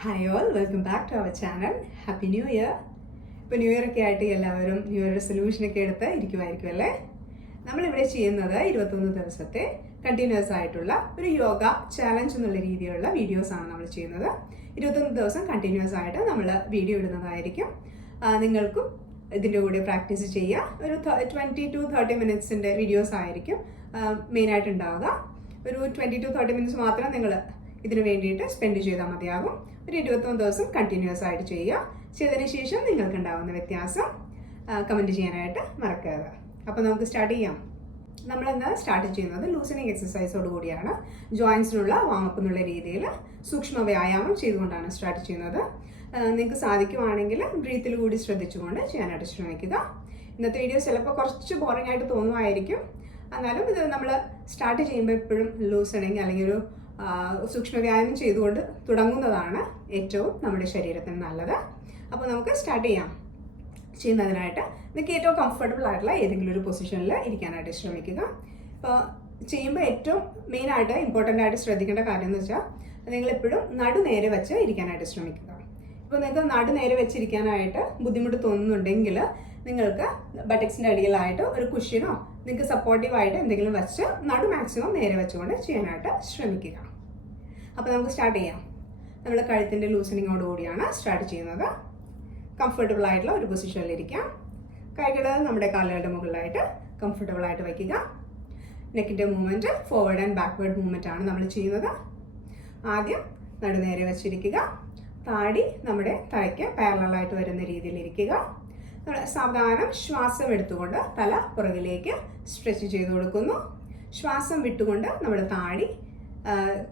Hi all, welcome back to our channel. Happy New Year. ഇപ്പോൾ new year ഒക്കെ ആയിട്ട് എല്ലാവരും ന്യൂ ഇയർ റെസൊല്യൂഷനൊക്കെ എടുത്ത് ഇരിക്കുമായിരിക്കും അല്ലേ. നമ്മളിവിടെ ചെയ്യുന്നത് 21 ദിവസത്തെ കണ്ടിന്യൂസ് ആയിട്ടുള്ള ഒരു യോഗ ചാലഞ്ച് എന്നുള്ള രീതിയിലുള്ള വീഡിയോസാണ് നമ്മൾ ചെയ്യുന്നത്. 21 ദിവസം കണ്ടിന്യൂസ് ആയിട്ട് നമ്മൾ വീഡിയോ ഇടുന്നതായിരിക്കും. നിങ്ങൾക്കും ഇതിൻ്റെ കൂടെ പ്രാക്ടീസ് ചെയ്യുക. ഒരു 20 to 30 മിനിറ്റ്സിൻ്റെ വീഡിയോസ് ആയിരിക്കും മെയിനായിട്ട് ഉണ്ടാവുക. ഒരു 20 to 30 മിനിറ്റ്സ് മാത്രം നിങ്ങൾ ഇതിനു വേണ്ടിയിട്ട് സ്പെൻഡ് ചെയ്താൽ മതിയാകും. ഒരു 21 ദിവസം കണ്ടിന്യൂസ് ആയിട്ട് ചെയ്യുക. ചെയ്തതിന് ശേഷം നിങ്ങൾക്ക് ഉണ്ടാകുന്ന വ്യത്യാസം കമൻറ്റ് ചെയ്യാനായിട്ട് മറക്കരുത്. അപ്പോൾ നമുക്ക് സ്റ്റാർട്ട് ചെയ്യാം. നമ്മളിന്ന് സ്റ്റാർട്ട് ചെയ്യുന്നത് ലൂസനിങ് എക്സസൈസോട് കൂടിയാണ്. ജോയിൻസിനുള്ള വാമപ്പ് എന്നുള്ള രീതിയിൽ സൂക്ഷ്മ വ്യായാമം ചെയ്തുകൊണ്ടാണ് സ്റ്റാർട്ട് ചെയ്യുന്നത്. നിങ്ങൾക്ക് സാധിക്കുവാണെങ്കിൽ ബ്രീത്തിൽ കൂടി ശ്രദ്ധിച്ചുകൊണ്ട് ചെയ്യാനായിട്ട് ശ്രമിക്കുക. ഇന്നത്തെ വീഡിയോ ചിലപ്പോൾ കുറച്ച് ബോറിംഗ് ആയിട്ട് തോന്നുമായിരിക്കും. എന്നാലും ഇത് നമ്മൾ സ്റ്റാർട്ട് ചെയ്യുമ്പോൾ എപ്പോഴും ലൂസണിങ് അല്ലെങ്കിൽ ഒരു സൂക്ഷ്മ വ്യായാമം ചെയ്തുകൊണ്ട് തുടങ്ങുന്നതാണ് ഏറ്റവും നമ്മുടെ ശരീരത്തിന് നല്ലത്. അപ്പോൾ നമുക്ക് സ്റ്റാർട്ട് ചെയ്യാം. ചെയ്യുന്നതിനായിട്ട് നിങ്ങൾക്ക് ഏറ്റവും കംഫർട്ടബിൾ ആയിട്ടുള്ള ഏതെങ്കിലും ഒരു പൊസിഷനിൽ ഇരിക്കാനായിട്ട് ശ്രമിക്കുക. ഇപ്പോൾ ചെയ്യുമ്പോൾ ഏറ്റവും മെയിനായിട്ട് ഇമ്പോർട്ടൻ്റ് ആയിട്ട് ശ്രദ്ധിക്കേണ്ട കാര്യം എന്ന് വെച്ചാൽ നിങ്ങളെപ്പോഴും നടു നേരെ വെച്ച് ഇരിക്കാനായിട്ട് ശ്രമിക്കുക. ഇപ്പോൾ നിങ്ങൾക്ക് നടു നേരെ വെച്ചിരിക്കാനായിട്ട് ബുദ്ധിമുട്ട് തോന്നുന്നുണ്ടെങ്കിൽ നിങ്ങൾക്ക് ബട്ടക്സിൻ്റെ അടിയിലായിട്ട് ഒരു കുഷ്യനോ നിങ്ങൾക്ക് സപ്പോർട്ടീവായിട്ട് എന്തെങ്കിലും വെച്ച് നടു മാക്സിമം നേരെ വെച്ചുകൊണ്ട് ചെയ്യാനായിട്ട് ശ്രമിക്കുക. അപ്പോൾ നമുക്ക് സ്റ്റാർട്ട് ചെയ്യാം. നമ്മൾ കഴുത്തിൻ്റെ ലൂസനിങ്ങോടുകൂടിയാണ് സ്റ്റാർട്ട് ചെയ്യുന്നത്. കംഫർട്ടബിൾ ആയിട്ടുള്ള ഒരു പൊസിഷനിലിരിക്കാം. കൈകൾ നമ്മുടെ കാലുകളുടെ മുകളിലായിട്ട് കംഫർട്ടബിൾ ആയിട്ട് വയ്ക്കുക. നെക്കിൻ്റെ movement forward and backward movement ആണ് നമ്മൾ ചെയ്യുന്നത്. ആദ്യം നടു നേരെ വെച്ചിരിക്കുക. താടി നമ്മുടെ തലയ്ക്ക് പാരലലായിട്ട് വരുന്ന രീതിയിൽ ഇരിക്കുക. നമ്മൾ സാവധാനം ശ്വാസം എടുത്തുകൊണ്ട് തല പുറകിലേക്ക് സ്ട്രെച്ച് ചെയ്ത് കൊടുക്കുന്നു. ശ്വാസം വിട്ടുകൊണ്ട് നമ്മൾ താടി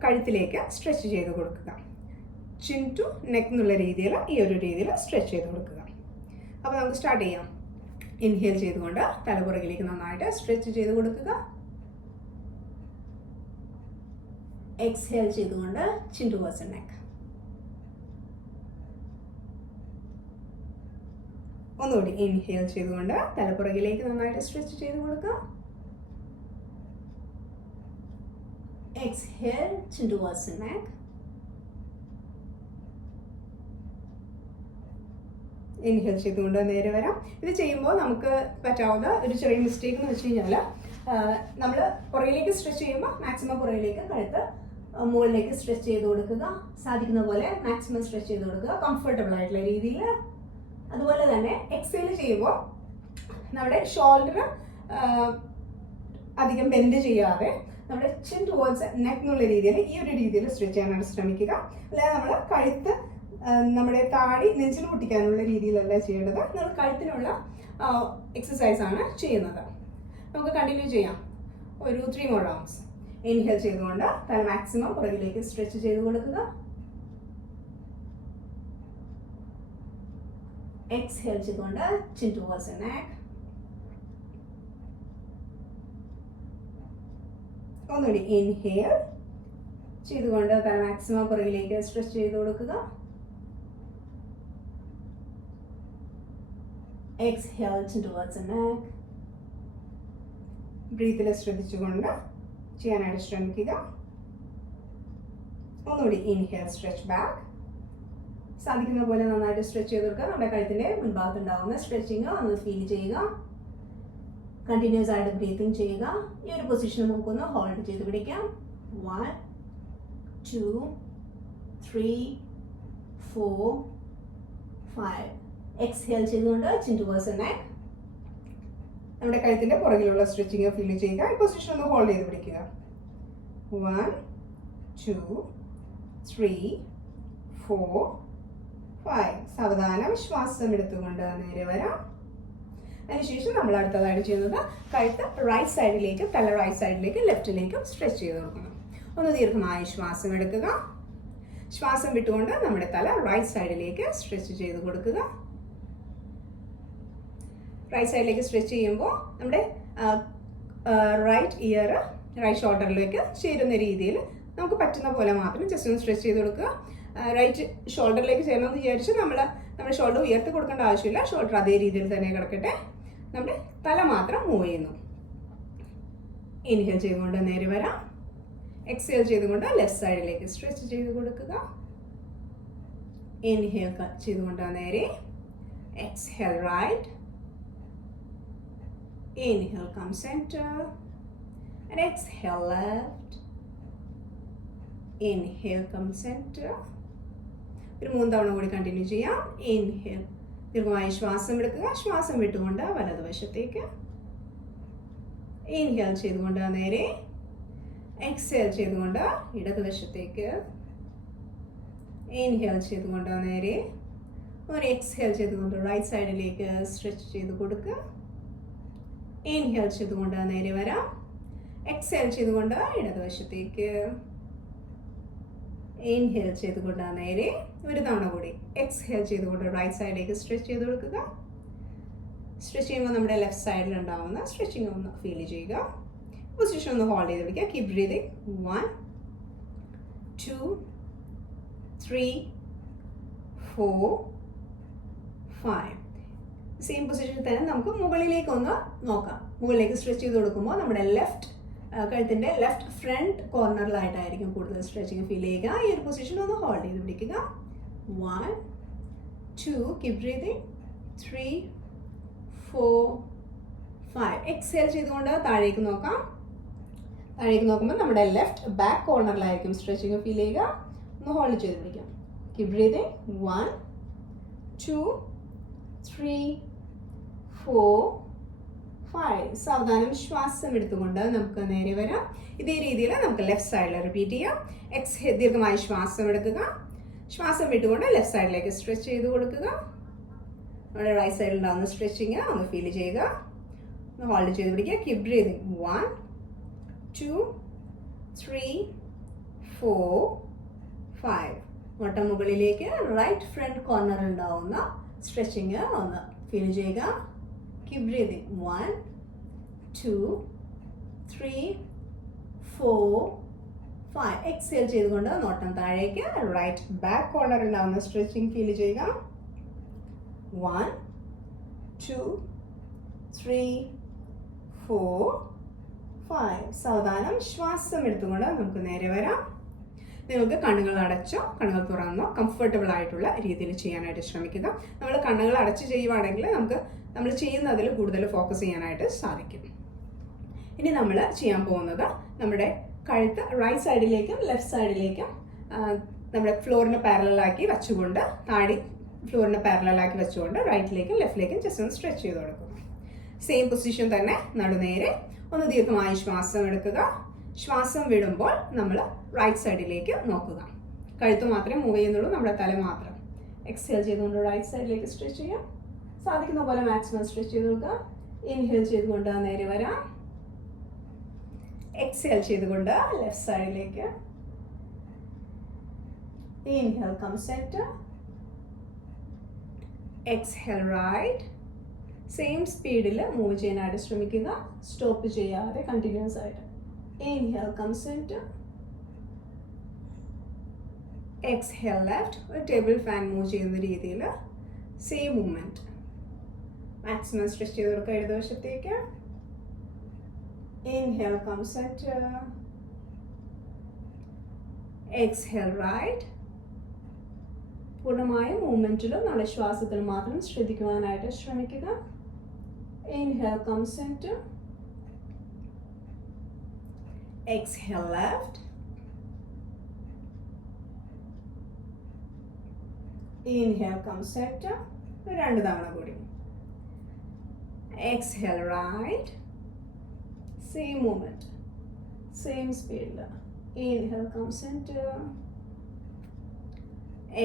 കഴുത്തിലേക്ക് സ്ട്രെച്ച് ചെയ്ത് കൊടുക്കുക. ചിൻ ടു നെക്ക് എന്നുള്ള രീതിയിൽ ഈ ഒരു രീതിയിൽ സ്ട്രെച്ച് ചെയ്ത് കൊടുക്കുക. അപ്പോൾ നമുക്ക് സ്റ്റാർട്ട് ചെയ്യാം. ഇൻഹേൽ ചെയ്തുകൊണ്ട് തല പുറകിലേക്ക് നന്നായിട്ട് സ്ട്രെച്ച് ചെയ്ത് കൊടുക്കുക. എക്സ്ഹേൽ ചെയ്തുകൊണ്ട് ചിൻ ടുവേർഡ്സ് നെക്ക്. ഒന്നുകൂടി ഇൻഹേൽ ചെയ്തുകൊണ്ട് തലപ്പുറകിലേക്ക് നന്നായിട്ട് സ്ട്രെച്ച് ചെയ്ത് കൊടുക്കുക. Exhale chin towards neck. Inhale ചെയ്തുകൊണ്ട് നേരെ വരാം. ഇത് ചെയ്യുമ്പോൾ നമുക്ക് പറ്റാവുന്ന ഒരു ചെറിയ മിസ്റ്റേക്ക് എന്ന് വെച്ച് കഴിഞ്ഞാൽ നമ്മൾ പുറകിലേക്ക് സ്ട്രെച്ച് ചെയ്യുമ്പോൾ മാക്സിമം പുറകിലേക്ക് കഴുത്ത് മുകളിലേക്ക് സ്ട്രെച്ച് ചെയ്ത് കൊടുക്കുക. സാധിക്കുന്ന പോലെ മാക്സിമം സ്ട്രെച്ച് ചെയ്ത് കൊടുക്കുക കംഫർട്ടബിൾ ആയിട്ടുള്ള രീതിയിൽ. അതുപോലെ തന്നെ എക്സേൽ ചെയ്യുമ്പോൾ നമ്മുടെ ഷോൾഡർ അധികം ബെൻഡ് ചെയ്യാതെ നമ്മുടെ ചിൻ ടുവേർഡ്സ് നെക്ക് എന്നുള്ള രീതിയിൽ ഈ ഒരു രീതിയിൽ സ്ട്രെച്ച് ചെയ്യാനായിട്ട് ശ്രമിക്കുക. അല്ലാതെ നമ്മൾ കഴുത്ത് നമ്മുടെ താടി നെഞ്ചിൽ പൊട്ടിക്കാനുള്ള രീതിയിലല്ല ചെയ്യേണ്ടത്. നമ്മൾ കഴുത്തിനുള്ള എക്സസൈസാണ് ചെയ്യുന്നത്. നമുക്ക് കണ്ടിന്യൂ ചെയ്യാം. ഒരു 3 more റൗണ്ട്സ്. ഇൻഹേൽ ചെയ്തുകൊണ്ട് തല മാക്സിമം പുറകിലേക്ക് സ്ട്രെച്ച് ചെയ്ത് കൊടുക്കുക. എക്സ്ഹേൽ ചെയ്തുകൊണ്ട് ചിൻ ടുവേർഡ്സ് നെക്ക്. ഒന്നുകൂടി ഇൻഹേൽ ചെയ്തുകൊണ്ട് തല മാക്സിമം പുറകിലേക്ക് സ്ട്രെച്ച് ചെയ്ത് കൊടുക്കുക. Exhale chin towards neck. ബ്രീത്തിൽ ശ്രദ്ധിച്ചുകൊണ്ട് ചെയ്യാനായിട്ട് ശ്രമിക്കുക. ഒന്നുകൂടി ഇൻഹേൽ സ്ട്രെച്ച് ബാക്ക്. സാധിക്കുന്ന പോലെ നന്നായിട്ട് സ്ട്രെച്ച് ചെയ്ത് കൊടുക്കുക. നമ്മുടെ കഴുത്തിൻ്റെ മുൻഭാഗത്ത് ഉണ്ടാകുന്ന സ്ട്രെച്ചിങ് ഒന്ന് ഫീൽ ചെയ്യുക. കണ്ടിന്യൂസ് ആയിട്ട് ബ്രീത്തിങ് ചെയ്യുക. ഈ ഒരു പൊസിഷൻ നമുക്കൊന്ന് ഹോൾഡ് ചെയ്ത് പിടിക്കാം. 1 2 3 4 5. എക്സ്ഹേൽ ചെയ്തുകൊണ്ട് ചിൻ ടുവേർഡ്സ് നെക്ക്. നമ്മുടെ കഴുത്തിൻ്റെ പുറകിലുള്ള സ്ട്രെച്ചിങ് ഫീൽ ചെയ്യുക. ഈ പൊസിഷൻ ഒന്ന് ഹോൾഡ് ചെയ്ത് പിടിക്കുക. 1 2 3 4 5. സാവധാനം ശ്വാസം എടുത്തുകൊണ്ട് നേരെ വരാം. അതിനുശേഷം നമ്മൾ അടുത്തതായിട്ട് ചെയ്യുന്നത് കഴുത്ത് റൈറ്റ് സൈഡിലേക്കും തല റൈറ്റ് സൈഡിലേക്കും ലെഫ്റ്റിലേക്കും സ്ട്രെച്ച് ചെയ്ത് കൊടുക്കണം. ഒന്ന് ദീർഘമായ ശ്വാസം എടുക്കുക. ശ്വാസം വിട്ടുകൊണ്ട് നമ്മുടെ തല റൈറ്റ് സൈഡിലേക്ക് സ്ട്രെച്ച് ചെയ്ത് കൊടുക്കുക. റൈറ്റ് സൈഡിലേക്ക് സ്ട്രെച്ച് ചെയ്യുമ്പോൾ നമ്മുടെ റൈറ്റ് ഇയർ റൈറ്റ് ഷോൾഡറിലേക്ക് ചേരുന്ന രീതിയിൽ നമുക്ക് പറ്റുന്ന പോലെ മാത്രം ജസ്റ്റ് ഒന്ന് സ്ട്രെച്ച് ചെയ്ത് കൊടുക്കുക. റൈറ്റ് ഷോൾഡറിലേക്ക് ചേരണമെന്ന് വിചാരിച്ച് നമ്മുടെ ഷോൾഡർ ഉയർത്തി കൊടുക്കേണ്ട ആവശ്യമില്ല. ഷോൾഡർ അതേ രീതിയിൽ തന്നെ കിടക്കട്ടെ. നമ്മുടെ തല മാത്രം മൂവ് ചെയ്യുന്നു. ഇൻഹേൽ ചെയ്തുകൊണ്ട് നേരെ വരാം. എക്സേൽ ചെയ്തുകൊണ്ട് ലെഫ്റ്റ് സൈഡിലേക്ക് സ്ട്രെച്ച് ചെയ്ത് കൊടുക്കുക. ഇൻഹേൽ ചെയ്തുകൊണ്ട് നേരെ. Exhale right. Inhale, come center. And exhale, left. Inhale, come center. ഒരു 3 തവണ കൂടി കണ്ടിന്യൂ ചെയ്യാം. ഇൻഹേൽ, ദീർഘമായി ശ്വാസം എടുക്കുക. ശ്വാസം വിട്ടുകൊണ്ട് വലതുവശത്തേക്ക്. ഇൻഹേൽ ചെയ്തുകൊണ്ട് നേരെ. എക്സേൽ ചെയ്തുകൊണ്ട് ഇടതുവശത്തേക്ക്. ഇൻഹേൽ ചെയ്തുകൊണ്ട് നേരെ. ഒരു എക്സ്ഹേൽ ചെയ്തുകൊണ്ട് റൈറ്റ് സൈഡിലേക്ക് സ്ട്രെച്ച് ചെയ്ത് കൊടുക്കുക. ഇൻഹേൽ ചെയ്തുകൊണ്ട് നേരെ വരാം. എക്സേൽ ചെയ്തുകൊണ്ട് ഇടതുവശത്തേക്ക്. ഇൻഹേൽ ചെയ്തുകൊണ്ട് നേരെ. ഒരു തവണ കൂടി എക്സ്ഹേൽ ചെയ്തുകൊണ്ട് റൈറ്റ് സൈഡിലേക്ക് സ്ട്രെച്ച് ചെയ്ത് കൊടുക്കുക. സ്ട്രെച്ച് ചെയ്യുമ്പോൾ നമ്മുടെ ലെഫ്റ്റ് സൈഡിൽ ഉണ്ടാവുന്ന സ്ട്രെച്ചിങ് ഒന്ന് ഫീൽ ചെയ്യുക. പൊസിഷൻ ഒന്ന് ഹോൾഡ് ചെയ്ത് പിടിക്കുക. Keep breathing. 1 2 3 4 5. സെയിം പൊസിഷനിൽ തന്നെ നമുക്ക് മുകളിലേക്ക് ഒന്ന് നോക്കാം. മുകളിലേക്ക് സ്ട്രെച്ച് ചെയ്ത് കൊടുക്കുമ്പോൾ നമ്മുടെ ലെഫ്റ്റ് കഴുത്തിൻ്റെ ലെഫ്റ്റ് ഫ്രണ്ട് കോർണറിലായിട്ടായിരിക്കും കൂടുതൽ സ്ട്രെച്ചിങ് ഫീൽ ചെയ്യുക. ഈ ഒരു പൊസിഷൻ ഒന്ന് ഹോൾഡ് ചെയ്ത് പിടിക്കുക. 1 2 കീപ് ബ്രീതിങ്. 3 4 5. എക്സേൽ ചെയ്തുകൊണ്ട് താഴേക്ക് നോക്കാം. താഴേക്ക് നോക്കുമ്പോൾ നമ്മുടെ ലെഫ്റ്റ് ബാക്ക് കോർണറിലായിരിക്കും സ്ട്രെച്ചിങ് ഫീൽ ചെയ്യുക. ഒന്ന് ഹോൾഡ് ചെയ്ത് പിടിക്കാം. Keep breathing. 1 2 3 4 5. സാവധാനം ശ്വാസം എടുത്തുകൊണ്ട് നമുക്ക് നേരെ വരാം. ഇതേ രീതിയിൽ നമുക്ക് ലെഫ്റ്റ് സൈഡിൽ റിപ്പീറ്റ് ചെയ്യാം. എക്സ്ഹേൽ, ദീർഘമായി ശ്വാസം എടുക്കുക. ശ്വാസം വിട്ടുകൊണ്ട് ലെഫ്റ്റ് സൈഡിലേക്ക് സ്ട്രെച്ച് ചെയ്ത് കൊടുക്കുക. നമ്മുടെ റൈറ്റ് സൈഡിൽ ഉണ്ടാകുന്ന സ്ട്രെച്ചിങ് ഒന്ന് ഫീൽ ചെയ്യുക. ഒന്ന് ഹോൾഡ് ചെയ്ത് പിടിക്കുക. Keep breathing. 1 2 3 4 5. ഒട്ടം മുകളിലേക്ക് റൈറ്റ് ഫ്രണ്ട് കോർണറിൽ ഉണ്ടാവുന്ന സ്ട്രെച്ചിങ് ഒന്ന് ഫീൽ ചെയ്യുക. Keep breathing. 1 2 3 4 5. എക്സേൽ ചെയ്തുകൊണ്ട് നോട്ടം താഴേക്ക് റൈറ്റ് ബാക്ക് കോർണറിൽ ഉണ്ടാവുന്ന സ്ട്രെച്ചിങ് ഫീൽ ചെയ്യുക. 1 2 3 4 5. സാവധാനം ശ്വാസം എടുത്തുകൊണ്ട് നമുക്ക് നേരെ വരാം. നിങ്ങൾക്ക് കണ്ണുകൾ അടച്ചോ കണ്ണുകൾ തുറന്നോ കംഫർട്ടബിൾ ആയിട്ടുള്ള രീതിയിൽ ചെയ്യാനായിട്ട് ശ്രമിക്കുക. നമ്മൾ കണ്ണുകൾ അടച്ച് ചെയ്യുവാണെങ്കിൽ നമ്മൾ ചെയ്യുന്നതിൽ കൂടുതൽ ഫോക്കസ് ചെയ്യാനായിട്ട് സാധിക്കും. ഇനി നമ്മൾ ചെയ്യാൻ പോകുന്നത് നമ്മുടെ കഴുത്ത് റൈറ്റ് സൈഡിലേക്കും ലെഫ്റ്റ് സൈഡിലേക്കും നമ്മുടെ ഫ്ലോറിന് പാരലാക്കി വെച്ചുകൊണ്ട്, താടി ഫ്ലോറിന് പാരലാക്കി വെച്ചുകൊണ്ട് റൈറ്റിലേക്കും ലെഫ്റ്റിലേക്കും ജസ്റ്റ് ഒന്ന് സ്ട്രെച്ച് ചെയ്ത് കൊടുക്കുക. സെയിം പൊസിഷൻ തന്നെ നടുനേരെ. ഒന്ന് ദീർഘമായി ശ്വാസം എടുക്കുക. ശ്വാസം വിടുമ്പോൾ നമ്മൾ റൈറ്റ് സൈഡിലേക്ക് നോക്കുക. കഴുത്ത് മാത്രമേ മൂവ് ചെയ്യുന്നുള്ളൂ, നമ്മുടെ തല മാത്രം. എക്സ്ഹേൽ ചെയ്തുകൊണ്ട് റൈറ്റ് സൈഡിലേക്ക് സ്ട്രെച്ച് ചെയ്യാം. സാധിക്കുന്ന പോലെ മാക്സിമം സ്ട്രെച്ച് ചെയ്ത് കൊടുക്കുക. ഇൻഹേൽ ചെയ്തുകൊണ്ട് നേരെ വരാം. എക്സ്ഹേൽ ചെയ്തുകൊണ്ട് ലെഫ്റ്റ് സൈഡിലേക്ക്. Inhale come centre. Exhale right. Same സ്പീഡിൽ മൂവ് ചെയ്യാനായിട്ട് ശ്രമിക്കുക. സ്റ്റോപ്പ് ചെയ്യാതെ കണ്ടിന്യൂസ് ആയിട്ട്. Inhale, come center. Exhale left. ഒരു ടേബിൾ ഫാൻ മൂവ് ചെയ്യുന്ന രീതിയിൽ സെയിം മൂവ്മെന്റ്. മാക്സിമം സ്ട്രെച്ച് ചെയ്ത് കൊടുക്കുക ഇടതുവശത്തേക്ക്. Inhale, come center. Exhale right. പൂർണ്ണമായും മൂവ്മെന്റിലും നമ്മുടെ ശ്വാസത്തിൽ മാത്രം ശ്രദ്ധിക്കുവാനായിട്ട് ശ്രമിക്കുക. Inhale, come center. Exhale left. Inhale, come center. രണ്ട് തവണ കൂടി. Exhale right. Same movement. Same speed. Inhale, come center.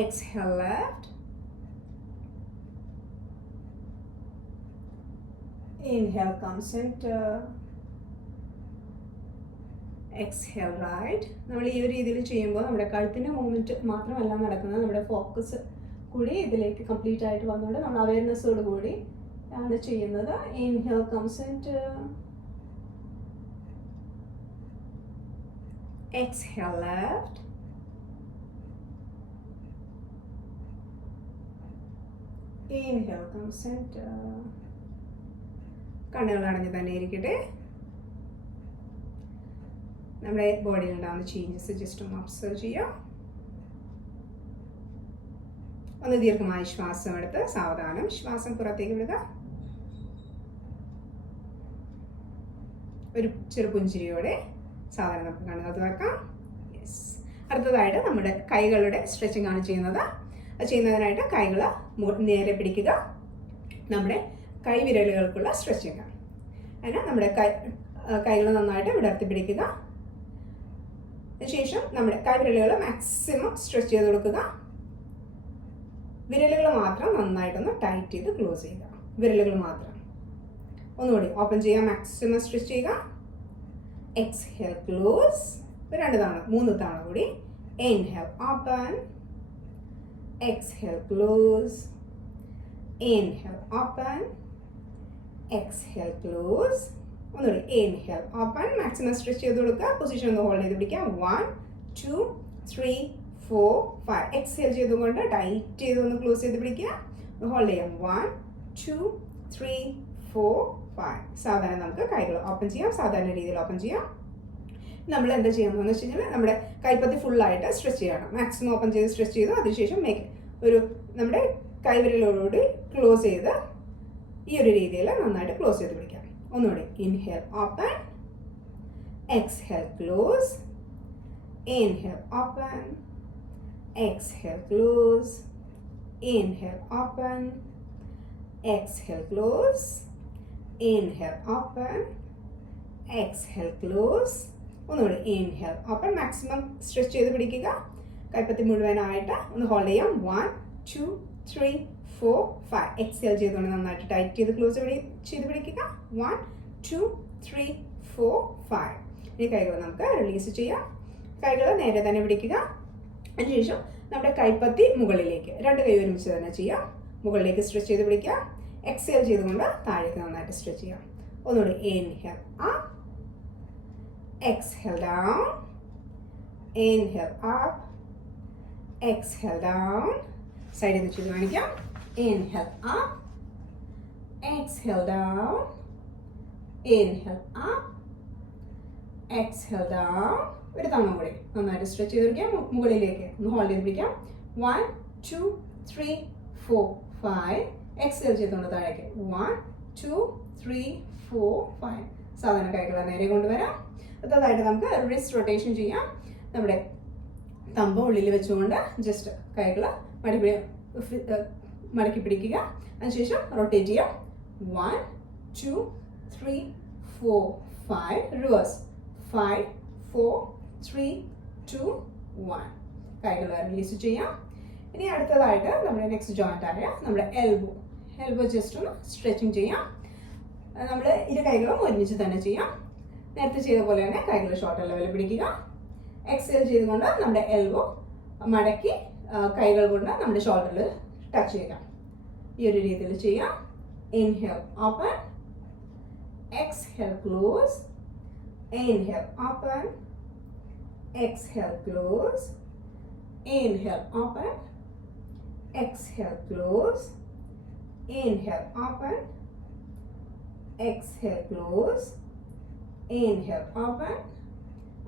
Exhale left. Inhale, come center. Exhale right. നമ്മൾ ഈ ഒരു രീതിയിൽ ചെയ്യുമ്പോൾ നമ്മുടെ കഴുത്തിൻ്റെ മൂവ്മെൻറ്റ് മാത്രമല്ല നടക്കുന്നത്, നമ്മുടെ ഫോക്കസ് കൂടി ഇതിലേക്ക് കംപ്ലീറ്റ് ആയിട്ട് വന്നുകൊണ്ട് നമ്മൾ അവയർനെസ്സോട് കൂടി ആണ് ചെയ്യുന്നത്. Inhale come centre. Exhale left. Inhale come centre. കണ്ണുകൾ അടഞ്ഞ് തന്നെ ഇരിക്കട്ടെ. നമ്മുടെ ബോഡിയിൽ ഉണ്ടാകുന്ന ചേഞ്ചസ് ജസ്റ്റ് ഒന്ന് ഒബ്സർവ് ചെയ്യാം. ഒന്ന് ദീർഘമായ ശ്വാസം എടുത്ത് സാവധാനം ശ്വാസം പുറത്തേക്ക് വിടുക. ഒരു ചെറു പുഞ്ചിരിയോടെ സാധാരണ നമുക്ക് കണ്ണുകൾ തുറക്കാം. യെസ്. അടുത്തതായിട്ട് നമ്മുടെ കൈകളുടെ സ്ട്രെച്ചിങ് ആണ് ചെയ്യുന്നത്. അത് ചെയ്യുന്നതിനായിട്ട് കൈകൾ നേരെ പിടിക്കുക. നമ്മുടെ കൈവിരലുകൾക്കുള്ള സ്ട്രെച്ചിങ് ആണ്. അതിന് നമ്മുടെ കൈകൾ നന്നായിട്ട് വിടർത്തി പിടിക്കുക. അതിനുശേഷം നമ്മുടെ കൈവിരലുകൾ മാക്സിമം സ്ട്രെച്ച് ചെയ്ത് കൊടുക്കുക. വിരലുകൾ മാത്രം നന്നായിട്ടൊന്ന് ടൈറ്റ് ചെയ്ത് ക്ലോസ് ചെയ്യുക. വിരലുകൾ മാത്രം. ഒന്നുകൂടി ഓപ്പൺ ചെയ്യുക. മാക്സിമം സ്ട്രെച്ച് ചെയ്യുക. Exhale close. 2 തവണ 3 തവണ കൂടി. Inhale open. Exhale close. Inhale open. Exhale close. ഒന്നുകൂടി ഇൻഹേൽ ഓപ്പൺ. മാക്സിമം സ്ട്രെച്ച് ചെയ്ത് കൊടുക്കുക. പൊസിഷൻ ഒന്ന് ഹോൾഡ് ചെയ്ത് പിടിക്കുക. 1 2 3 4 5. എക്സ്ഹേൽ ചെയ്തുകൊണ്ട് ടൈറ്റ് ചെയ്ത് ഒന്ന് ക്ലോസ് ചെയ്ത് പിടിക്കുക. ഹോൾഡ് ചെയ്യാം. 1 2 3 4 5. സാധാരണ നമുക്ക് കൈകൾ ഓപ്പൺ ചെയ്യാം. സാധാരണ രീതിയിൽ ഓപ്പൺ ചെയ്യാം. നമ്മൾ എന്താ ചെയ്യാമെന്ന് വെച്ച് കഴിഞ്ഞാൽ നമ്മുടെ കൈപ്പത്തി ഫുള്ളായിട്ട് സ്ട്രെച്ച് ചെയ്യണം. മാക്സിമം ഓപ്പൺ ചെയ്ത് സ്ട്രെച്ച് ചെയ്തു. അതിനുശേഷം നമ്മുടെ കൈവിരലോടുകൂടി ക്ലോസ് ചെയ്ത് ഈ ഒരു രീതിയിൽ നന്നായിട്ട് ക്ലോസ് ചെയ്ത് പിടിക്കാം. ഒന്നുകൂടി inhale open. Exhale close. Inhale open. Exhale, close. Inhale, open. Exhale, close. Inhale, open. Exhale, close. ഒന്നുകൂടി ഇൻഹേൽ ഓപ്പൺ. മാക്സിമം സ്ട്രെച്ച് ചെയ്ത് പിടിക്കുക. കൈപ്പത്തി മുഴുവനായിട്ട് ഒന്ന് ഹോൾഡ് ചെയ്യാം. 1 2 3 4 5. എക്സ്ഹേൽ ചെയ്തുകൊണ്ട് നന്നായിട്ട് ടൈറ്റ് ചെയ്ത് ക്ലോസ് ചെയ്ത് പിടിക്കുക. 1 2 3 4 5. ഈ കൈകൾ നമുക്ക് റിലീസ് ചെയ്യാം. കൈകൾ നേരെ തന്നെ പിടിക്കുക. അതിനുശേഷം നമ്മുടെ കൈപ്പത്തി മുകളിലേക്ക് 2 കൈ ഒരുമിച്ച് തന്നെ ചെയ്യാം. മുകളിലേക്ക് സ്ട്രെച്ച് ചെയ്ത് പിടിക്കുക. എക്സ്ഹേൽ ചെയ്തുകൊണ്ട് താഴേക്ക് നന്നായിട്ട് സ്ട്രെച്ച് ചെയ്യാം. ഒന്നുകൂടി inhale up. Exhale down. Inhale up. Exhale down. സൈഡിൽ നിന്ന് ചെയ്ത് കാണിക്കാം. Inhale up. Exhale down. Inhale up. Exhale down. 1 തവണ കൂടി നന്നായിട്ട് സ്ട്രെച്ച് ചെയ്ത് പിടിക്കാം. മുകളിലേക്ക് ഒന്ന് ഹോൾഡ് ചെയ്ത് പിടിക്കാം. 1 2 3 4 5. എക്സ്ഹേൽ ചെയ്തുകൊണ്ട് താഴേക്ക്. 1 2 3 4 5. സാധാരണ കൈകൾ നേരെ കൊണ്ടുവരാം. അടുത്തതായിട്ട് നമുക്ക് റിസ്റ്റ് റൊട്ടേഷൻ ചെയ്യാം. നമ്മുടെ തമ്പ് ഉള്ളിൽ വെച്ചുകൊണ്ട് ജസ്റ്റ് കൈകൾ മടക്കി പിടിക്കുക. അതിനുശേഷം റൊട്ടേറ്റ് ചെയ്യാം. 1 2 3 4 5. റിവേഴ്സ്. 5 4 3 2 1. കൈകൾ റിലീസ് ചെയ്യാം. ഇനി അടുത്തതായിട്ട് നമ്മുടെ നെക്സ്റ്റ് ജോയിന്റ് ആയ നമ്മുടെ എൽബോ ജസ്റ്റ് ഒന്ന് സ്ട്രെച്ചിങ് ചെയ്യാം. നമ്മൾ ഇരു കൈകളും ഒരുമിച്ച് തന്നെ ചെയ്യാം. നേരത്തെ ചെയ്ത പോലെ തന്നെ കൈകൾ ഷോൾഡർ ലെവലിൽ പിടിക്കുക. എക്സ്ഹേൽ ചെയ്തുകൊണ്ട് നമ്മുടെ എൽബോ മടക്കി കൈകൾ കൊണ്ട് നമ്മുടെ ഷോൾഡറിൽ ടച്ച് ചെയ്യുക. ഈ ഒരു രീതിയിൽ ചെയ്യാം. Inhale open. Exhale close. Inhale, open. Exhale, close. Inhale, open. Exhale, close. Inhale, open. Exhale, close. Inhale, open.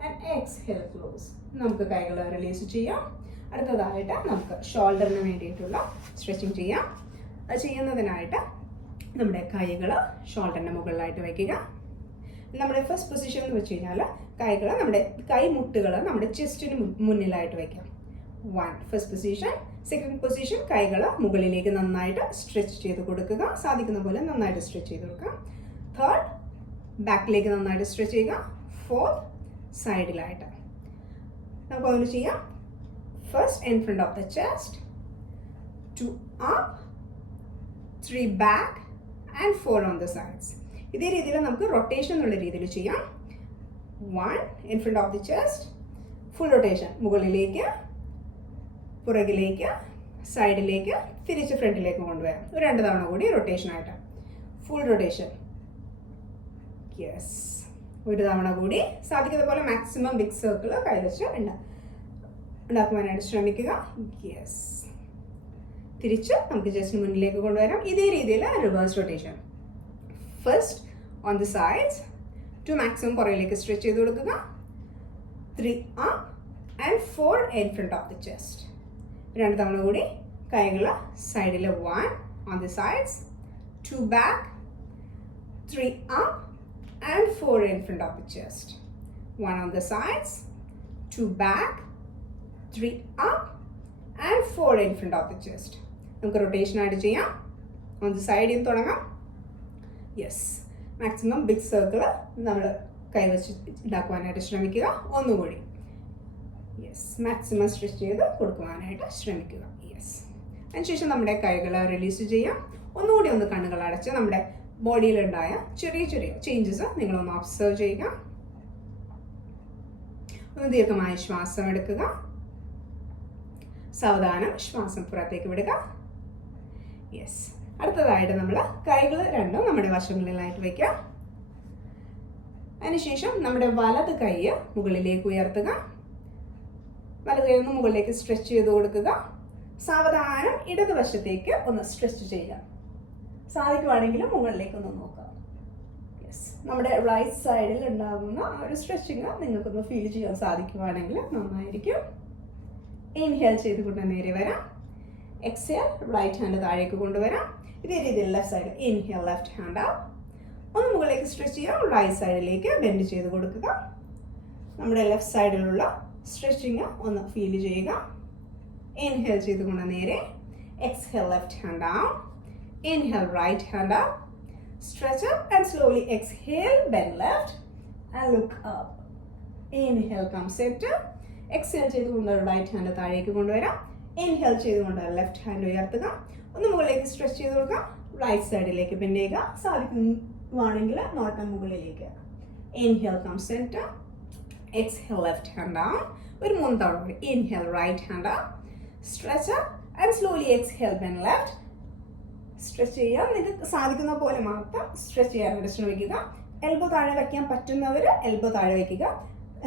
And exhale, close. നമുക്ക് കൈകൾ റിലീസ് ചെയ്യാം. അടുത്തതായിട്ട് നമുക്ക് ഷോൾഡറിന് വേണ്ടിയിട്ടുള്ള സ്ട്രെച്ചിങ് ചെയ്യാം. അത് ചെയ്യുന്നതിനായിട്ട് നമ്മുടെ കൈകൾ ഷോൾഡറിൻ്റെ മുകളിലായിട്ട് വയ്ക്കുക. നമ്മുടെ ഫസ്റ്റ് പൊസിഷൻ എന്ന് വെച്ച് കഴിഞ്ഞാൽ കൈകൾ നമ്മുടെ കൈമുട്ടുകൾ നമ്മുടെ ചെസ്റ്റിന് മുന്നിലായിട്ട് വയ്ക്കാം. 1 ഫസ്റ്റ് പൊസിഷൻ. സെക്കൻഡ് പൊസിഷൻ കൈകൾ മുകളിലേക്ക് നന്നായിട്ട് സ്ട്രെച്ച് ചെയ്ത് കൊടുക്കുക. സാധിക്കുന്ന പോലെ നന്നായിട്ട് സ്ട്രെച്ച് ചെയ്ത് കൊടുക്കുക. തേർഡ് ബാക്കിലേക്ക് നന്നായിട്ട് സ്ട്രെച്ച് ചെയ്യുക. ഫോർത്ത് സൈഡിലായിട്ട് നമുക്ക് അങ്ങനെ ചെയ്യാം. First in front of the chest, 2 up, 3 back and 4 on the sides. ഇതേ രീതിയിൽ നമുക്ക് റൊട്ടേഷൻ എന്നുള്ള രീതിയിൽ ചെയ്യാം. 1 in front of the chest, full rotation. മുകളിലേക്ക്, പുറകിലേക്ക്, സൈഡിലേക്ക്, തിരിച്ച് ഫ്രണ്ടിലേക്ക് കൊണ്ടുവരാം. 2 തവണ കൂടി റൊട്ടേഷൻ ആയിട്ട് ഫുൾ റൊട്ടേഷൻ. യെസ്. 1 തവണ കൂടി സാധിക്കുന്ന പോലെ മാക്സിമം ബിഗ് സർക്കിൾ കൈവച്ച് ഉണ്ടാക്കുവാനായിട്ട് ശ്രമിക്കുക. യെസ്. തിരിച്ച് നമുക്ക് ജസ്റ്റ് മുന്നിലേക്ക് കൊണ്ടുവരാം. ഇതേ രീതിയിൽ reverse rotation. First on the sides, 2 maximum പുറകിലേക്ക് സ്ട്രെച്ച് ചെയ്ത് കൊടുക്കുക. 3 up and 4 in front of the chest. 2 തവണ കൂടി കൈകൾ സൈഡിൽ 1 on the sides, 2 back, 3 up and 4 in front of the chest. 1 on the sides, 2 back, 3 up and 4 in front of the chest. നമുക്ക് rotation ആയിട്ട് ചെയ്യാം. on the side in തുടങ്ങാം. Yes, maximum big circle നമ്മൾ കൈവച്ച് ഉണ്ടാക്കുവാനായിട്ട് ശ്രമിക്കുക. ഒന്നുകൂടി yes, maximum stretch ചെയ്ത് കൊടുക്കുവാനായിട്ട് ശ്രമിക്കുക. യെസ്, അതിനുശേഷം നമ്മുടെ കൈകൾ റിലീസ് ചെയ്യാം. ഒന്നുകൂടി ഒന്ന് കണ്ണുകൾ അടച്ച് നമ്മുടെ ബോഡിയിലുണ്ടായ ചെറിയ ചെറിയ ചേഞ്ചസ് നിങ്ങളൊന്ന് ഒബ്സർവ് ചെയ്യുക. ഒന്ന് ദീർഘമായ ശ്വാസം എടുക്കുക. സാവധാനം ശ്വാസം പുറത്തേക്ക് വിടുക. യെസ്, അടുത്തതായിട്ട് നമ്മൾ കൈകൾ രണ്ടും നമ്മുടെ വശങ്ങളിലായിട്ട് വയ്ക്കാം. അതിനുശേഷം നമ്മുടെ വലത് കൈ മുകളിലേക്ക് ഉയർത്തുക. വലത് കൈ ഒന്ന് മുകളിലേക്ക് സ്ട്രെച്ച് ചെയ്ത് കൊടുക്കുക. സാവധാനം ഇടതുവശത്തേക്ക് ഒന്ന് സ്ട്രെച്ച് ചെയ്യുക. സാധിക്കുവാണെങ്കിൽ മുകളിലേക്ക് ഒന്ന് നോക്കുക. യെസ്, നമ്മുടെ റൈറ്റ് സൈഡിൽ ഉണ്ടാകുന്ന ഒരു സ്ട്രെച്ചിങ് നിങ്ങൾക്കൊന്ന് ഫീൽ ചെയ്യാൻ സാധിക്കുവാണെങ്കിൽ നന്നായിരിക്കും. ഇൻഹേൽ ചെയ്തുകൊണ്ട് നേരെ വരാം. എക്സേൽ, റൈറ്റ് ഹാൻഡ് താഴേക്ക് കൊണ്ടുവരാം. ഇതേ രീതിയിൽ left side inhale, left hand up. ഒന്ന് മുകളിലേക്ക് സ്ട്രെച്ച് ചെയ്യാം. റൈറ്റ് സൈഡിലേക്ക് ബെൻഡ് ചെയ്ത് കൊടുക്കുക. നമ്മുടെ ലെഫ്റ്റ് സൈഡിലുള്ള സ്ട്രെച്ചിങ് ഒന്ന് ഫീൽ ചെയ്യുക. ഇൻഹേൽ ചെയ്തുകൊണ്ട് നേരെ. Exhale, left hand down. Inhale, right hand up. Stretch up and slowly exhale, bend left and look up. Inhale, come center. Exhale ചെയ്തുകൊണ്ട് റൈറ്റ് ഹാൻഡ് താഴേക്ക് കൊണ്ടുവരാം. ഇൻഹേൽ ചെയ്തുകൊണ്ട് ലെഫ്റ്റ് ഹാൻഡ് ഉയർത്തുക. ഒന്ന് മുകളിലേക്ക് സ്ട്രെച്ച് ചെയ്ത് കൊടുക്കുക. റൈറ്റ് സൈഡിലേക്ക് ബെൻഡ് ചെയ്യുക. സാധിക്കുവാണെങ്കിൽ നോട്ടം മുകളിലേക്ക്. Inhale, come centre. Exhale, left hand down. ഒരു 3 തവണ കൂടി. Inhale, right hand up. Stretch up and slowly exhale, bend left. Stretch ചെയ്യാം. നിങ്ങൾക്ക് സാധിക്കുന്ന പോലെ മാത്രം സ്ട്രെച്ച് ചെയ്യാനായിട്ട് ശ്രമിക്കുക. എൽബോ താഴെ വയ്ക്കാൻ പറ്റുന്നവർ എൽബോ താഴെ വയ്ക്കുക.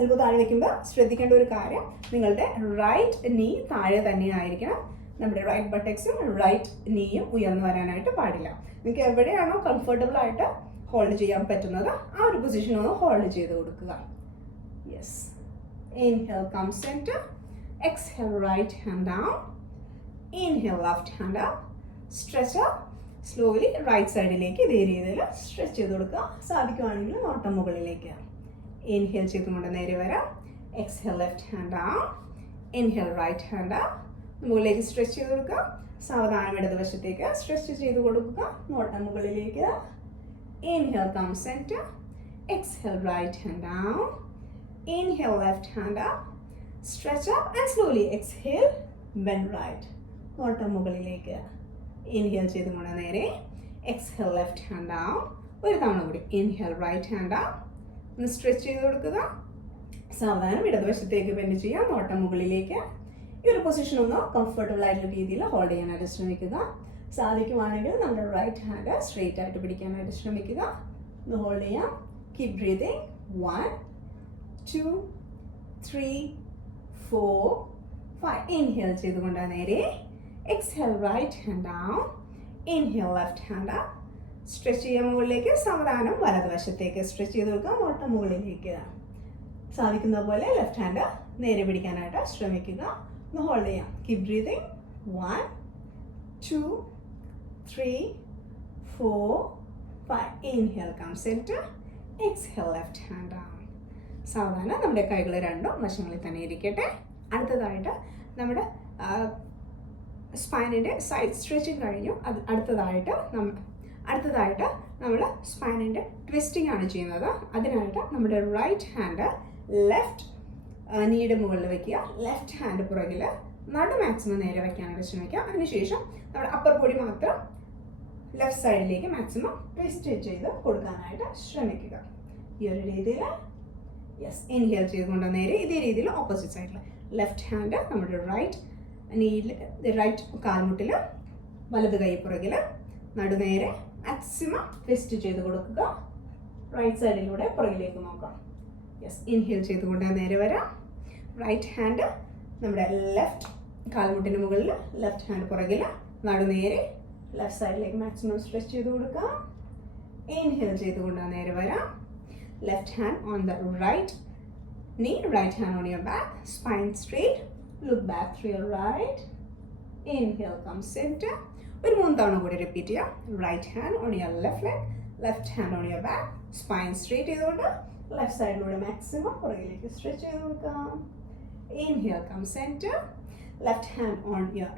എൽബോ താഴെ വയ്ക്കുമ്പോൾ ശ്രദ്ധിക്കേണ്ട ഒരു കാര്യം, നിങ്ങളുടെ റൈറ്റ് നീ താഴെ തന്നെ ആയിരിക്കണം. നമ്മുടെ റൈറ്റ് ബട്ടക്സും റൈറ്റ് നീയും ഉയർന്നു വരാനായിട്ട് പാടില്ല. നിങ്ങൾക്ക് എവിടെയാണോ കംഫർട്ടബിൾ ആയിട്ട് ഹോൾഡ് ചെയ്യാൻ പറ്റുന്നത് ആ ഒരു പൊസിഷൻ ഒന്ന് ഹോൾഡ് ചെയ്ത് കൊടുക്കുക. Yes, inhale, come centre. Exhale, right hand down. Inhale, left hand up. Stretch up. Slowly right സൈഡിലേക്ക് ഇതേ രീതിയിൽ സ്ട്രെച്ച് ചെയ്ത് കൊടുക്കുക. സാധിക്കുവാണെങ്കിൽ നോട്ടം മുകളിലേക്ക്. ഇൻഹേൽ ചെയ്തുകൊണ്ട് നേരെ വരാം. Exhale, left hand down. Inhale, right hand up. മുകളിലേക്ക് സ്ട്രെച്ച് ചെയ്ത് കൊടുക്കുക. സാവധാനം ഇടതുവശത്തേക്ക് സ്ട്രെച്ച് ചെയ്ത് കൊടുക്കുക. നോട്ടം മുകളിലേക്ക്. Inhale, come centre. Exhale, right hand down. Inhale, left hand up. Stretch up and slowly exhale, bend right. നോട്ടം മുകളിലേക്ക്. ഇൻഹേൽ ചെയ്തുകൊണ്ട് നേരെ. Exhale, left hand down. ഒരു തവണ കൂടി. Inhale, right hand up. ഒന്ന് സ്ട്രെച്ച് ചെയ്ത് കൊടുക്കുക. സാവധാനം ഇടതുവശത്തേക്ക് ബെൻഡ് ചെയ്യാം. നോട്ടം മുകളിലേക്ക്. ഈ ഒരു പൊസിഷൻ ഒന്ന് കംഫർട്ടബിൾ ആയിട്ടുള്ള രീതിയിൽ ഹോൾഡ് ചെയ്യാനായിട്ട് ശ്രമിക്കുക. സാധിക്കുവാണെങ്കിൽ നമ്മുടെ റൈറ്റ് ഹാൻഡ് സ്ട്രെയിറ്റ് ആയിട്ട് പിടിക്കാനായിട്ട് ശ്രമിക്കുക. ഒന്ന് ഹോൾഡ് ചെയ്യാം. Keep breathing. 1, 2, 3, 4, 5. ഇൻഹേൽ ചെയ്തുകൊണ്ട് നേരെ. Exhale, right hand down. Inhale, left hand up. Stretch ചെയ്യാൻ മുകളിലേക്ക്. സാവധാനം വലതുവശത്തേക്ക് സ്ട്രെച്ച് ചെയ്ത് കൊടുക്കുക. നോട്ടം മുകളിലേക്ക്. സാധിക്കുന്ന പോലെ ലെഫ്റ്റ് ഹാൻഡ് നേരെ പിടിക്കാനായിട്ട് ശ്രമിക്കുക. ഒന്ന് ഹോൾഡ് ചെയ്യാം. Keep breathing. 1, 2, 3, 4, 5. Inhale, come centre. Exhale, left hand down. സാവധാനം നമ്മുടെ കൈകൾ രണ്ടും വശങ്ങളിൽ തന്നെ ഇരിക്കട്ടെ. അടുത്തതായിട്ട് നമ്മുടെ സ്പൈനിൻ്റെ സൈഡ് സ്ട്രെച്ചിങ് കഴിഞ്ഞു. അടുത്തതായിട്ട് നമ്മൾ സ്പൈനിൻ്റെ ട്വിസ്റ്റിംഗ് ആണ് ചെയ്യുന്നത്. അതിനായിട്ട് നമ്മുടെ റൈറ്റ് ഹാൻഡ് ലെഫ്റ്റ് നീയുടെ മുകളിൽ വയ്ക്കുക. ലെഫ്റ്റ് ഹാൻഡ് പുറകിൽ നടു മാക്സിമം നേരെ വയ്ക്കാനായിട്ട് ശ്രമിക്കുക. അതിനുശേഷം നമ്മുടെ അപ്പർ ബോഡി മാത്രം ലെഫ്റ്റ് സൈഡിലേക്ക് മാക്സിമം ട്വിസ്റ്റ് ചെയ്ത് കൊടുക്കാനായിട്ട് ശ്രമിക്കുക. ഈ ഒരു രീതിയിൽ. യെസ്, ഇൻഹേൽ ചെയ്തുകൊണ്ട് നേരെ ഇതേ രീതിയിൽ ഓപ്പോസിറ്റ് സൈഡിൽ ലെഫ്റ്റ് ഹാൻഡ് നമ്മുടെ റൈറ്റ് റൈറ്റ് കാൽമുട്ടിൽ, വലത് കൈ പുറകിൽ, നടുനേരെ മാക്സിമം ട്വിസ്റ്റ് ചെയ്ത് കൊടുക്കുക. റൈറ്റ് സൈഡിലൂടെ പുറകിലേക്ക് നോക്കാം. യെസ്, ഇൻഹേൽ ചെയ്തുകൊണ്ട് നേരെ വരാം. റൈറ്റ് ഹാൻഡ് നമ്മുടെ ലെഫ്റ്റ് കാൽമുട്ടിന് മുകളിൽ, ലെഫ്റ്റ് ഹാൻഡ് പുറകിൽ, നടുനേരെ ലെഫ്റ്റ് സൈഡിലേക്ക് മാക്സിമം സ്ട്രെച്ച് ചെയ്ത് കൊടുക്കുക. ഇൻഹേൽ ചെയ്തുകൊണ്ട് നേരെ വരാം. Left hand on the right knee, right hand on your back, spine straight. Look back through your right. Inhale, come center. ഒരു 3 തവണ കൂടി റിപ്പീറ്റ് ചെയ്യാം. Right hand on your left leg, left hand on your back, spine straight ചെയ്തുകൊണ്ട് left സൈഡിലൂടെ maximum പുറകിലേക്ക് stretch ചെയ്ത് കൊടുക്കാം. Inhale, come center. Left hand on your